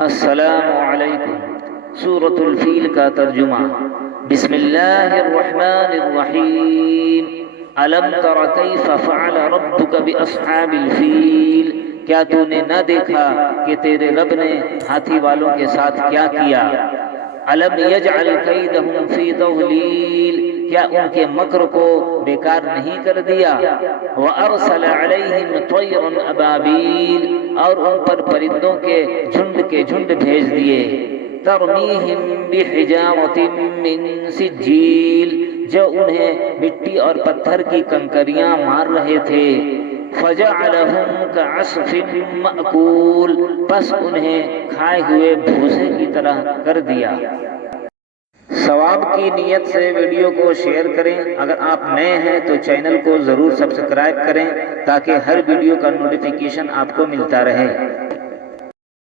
अस्सलामु अलैकुम। सूरतुल फील का तर्जुमा। बिस्मिल्लाहिर्रहमानिर्रहीम। अलम तरा कैफ़ फ़अल रब्बुक बिअस्हाबिल फील। क्या तूने न देखा कि तेरे रब ने हाथी वालों के साथ क्या किया। अलम यजअल कैदहुम फी तज़लील। क्या उनके मक्र को बेकार नहीं कर दिया। व अरसल अलैहिम तयरन अबाबील। और उन पर परिंदों के झुंड भेज दिए। तरमीहिम बिहिजारतिम मिन सिज्जील। जो उन्हें मिट्टी और पत्थर की कंकरियां मार रहे थे। फजअलहुम कअस्फिन मअकूल। बस उन्हें खाए हुए भूसे की तरह कर दिया। सवाब की नीयत से वीडियो को शेयर करें। अगर आप नए हैं तो चैनल को ज़रूर सब्सक्राइब करें ताकि हर वीडियो का नोटिफिकेशन आपको मिलता रहे।